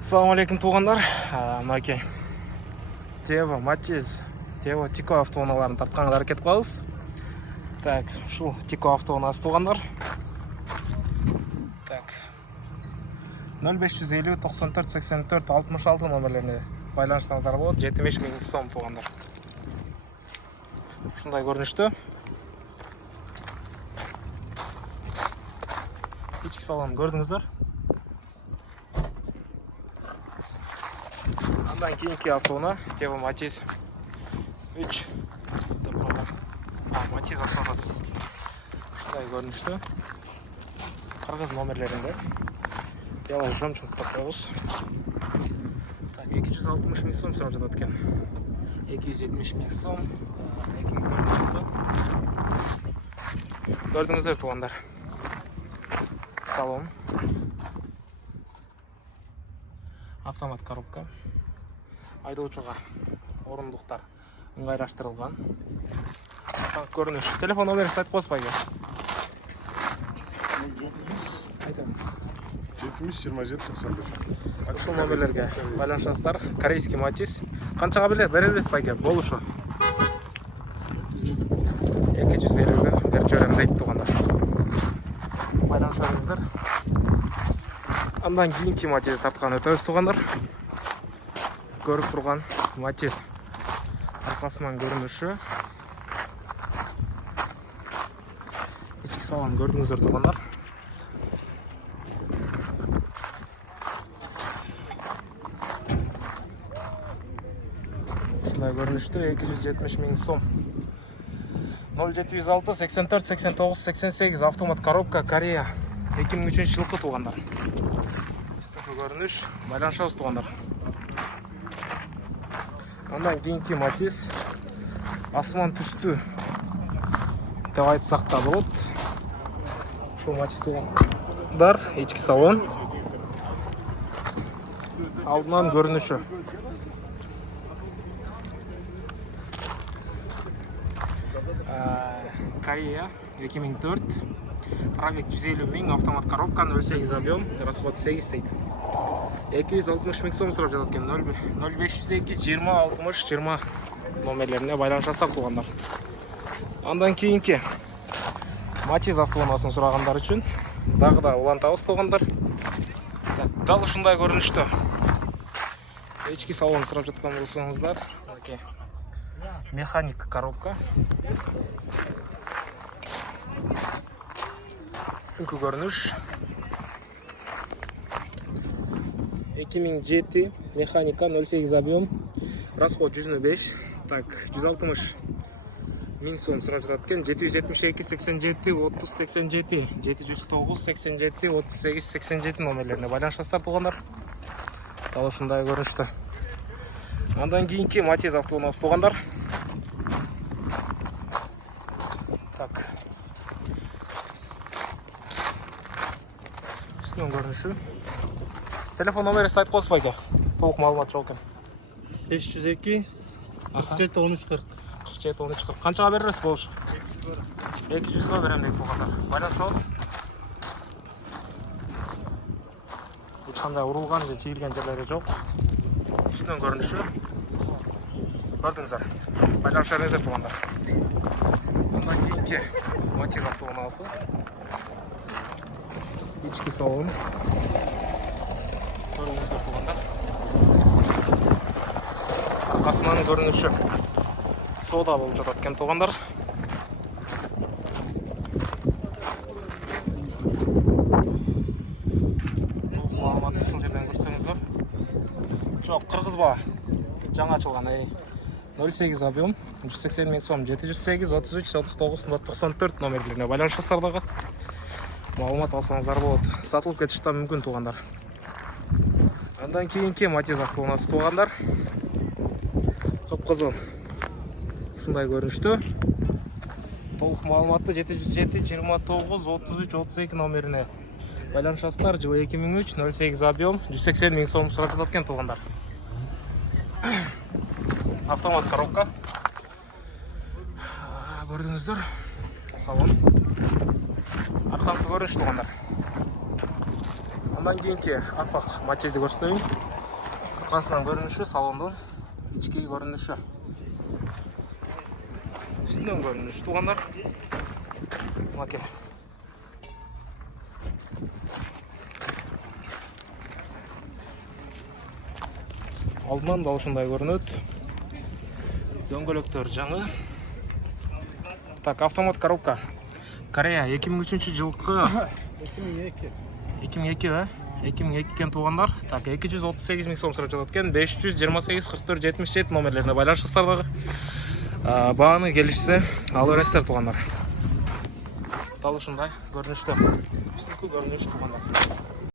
Assalamu alaikum туғандар. Мынакей Тева, Матиз, Тева, Тико автоунааларын тартқанға әрекет қылабыз. Так, шу Тико автоунасы туғандар. Так. 0550 94 84 66 номерлеріне байланыстарыңыздар болады. 75 000 сом туғандар. Шундай көрінішті. Ички салонын көрдіңіздер. Андан кейінгі автоуна Тева Матиз 3 Матиз автоунасы. Шундай көрінішті. Қырғыз номерлерінде. Ялау жымшылықта қойғыз. 260 000 сом сұрап жатады екен. 270 000 сом. 2004 жылғы. Көрдіңіздер туғандар. Салон. Автомат коробка. Айдоочуга орындықтар ыңгайлаштырылған. Көрініш. Телефон номерін айтып қоспайға. Айтамыз. 70-27-91. Ушул номерлерге байланышасыздар. Корейский Матиз. Канчага беребиз байке? Болушу. 250-ге берип жиберем дейт тугандар. Байланышасыздар. Андан кийинки Матиз тарткан өтөбүз тугандар. Көрүп турган Матиз аркасынан көрүнүшү. Ички салон көрдүңүздөр тугандар. Ушундай көрүнүштө 270 000 сом. 0706 84 89 88 автомат коробка Корея 2003 жылкы тугандар. Үстүнкү көрүнүш байланышабыз тугандар. Андан кийинки Матиз асман түстүү деп айтсак да болот. Ушул Матиз тугандар, ички салон. Алдынан көрүнүшү. Корея 2004. Пробег 150 000, автомат коробка, 0,8 объем, расход 8 дейт. 260 000 сом сұрап жатат екен. 0502 20 60 20 номерлеріне байланышасыздар туғандар. Андан кейінки Матиз автоунасын сұрағандар үшін дағы да улантабыз туғандар. Дал ушундай көрүнүштө. Ички салон сұрап жатқан болсоңуздар. Механик коробка. Үстүнкү көрүнүш 2007 механика 0,8 объем, расход 105. Так, 160 000 сом сұрап жатат екен. 772 87 30 87 709 87 38 87 номерлеріне байланышасыздар туғандар. Дал ушундай көрүнүштө. Андан кийинки Матиз автоунасы туғандар. Так. Үстүнөн көрүнүшү. Телефон номерин айтып қоспайга. Толук маалымат жок экен. 502 47 13 40. 47 13 40. Канчага бересиз болуш? 200 берем дейт тугандар. Байланышабыз. Эч кандай урулган же чийилген жерлери жок. Үстүнөн көрүнүшү. Көрдүңүздөр. Байланышыңыздар тугандар. Андан кийинки Матиз автоунасы. Ички салон. Көрүңүздөр тугандар. Аркасынан көрүнүшү сода болуп жатат экен тугандар. Маалыматты ушул жерден көрсөңүздөр. Жок, кыргызба. Жаңы ачылган. 0,8 объем, 180 000 сом, 708 33 39 94 номерлеріне байланышасыздар дагы. Маалымат алсаңыздар болот. Сатылып кетиши да мүмкүн тугандар. Андан кийинки Матиз автоунасы тугандар. Кып-кызыл. Ушундай көрүнүштө. Толук маалыматты 707 29 33 32 номерине байланышасыздар. Жылы 2003, 0,8 объем, 180 000 сом сурап жатат экен тугандар. Автомат коробка. Көрдүңүздөр. Салон. Арканкы көрүнүш тугандар. Андан кийинки аппак матчезди көрсөтөйүн. Кыркасынан көрүнүшү, салондон ички көрүнүшү. Үстүнөн көрүнүшү туугандар. Мынакей. Алдынан да ушундай көрүнөт. Дөңгөлөктөр жаңы. Так, автомат коробка. Корея 2003 жылкы. 2002. 2002 ба? 2002 кен туугандар. Так, 238 миң сом сурап жатат экен. 528 44 77 номерлерине байланышыңыздар дагы. Бааны келишсе алып бересиздер туугандар. Дал ушундай көрүнүштө. Үстүнкү көрүнүш туугандар.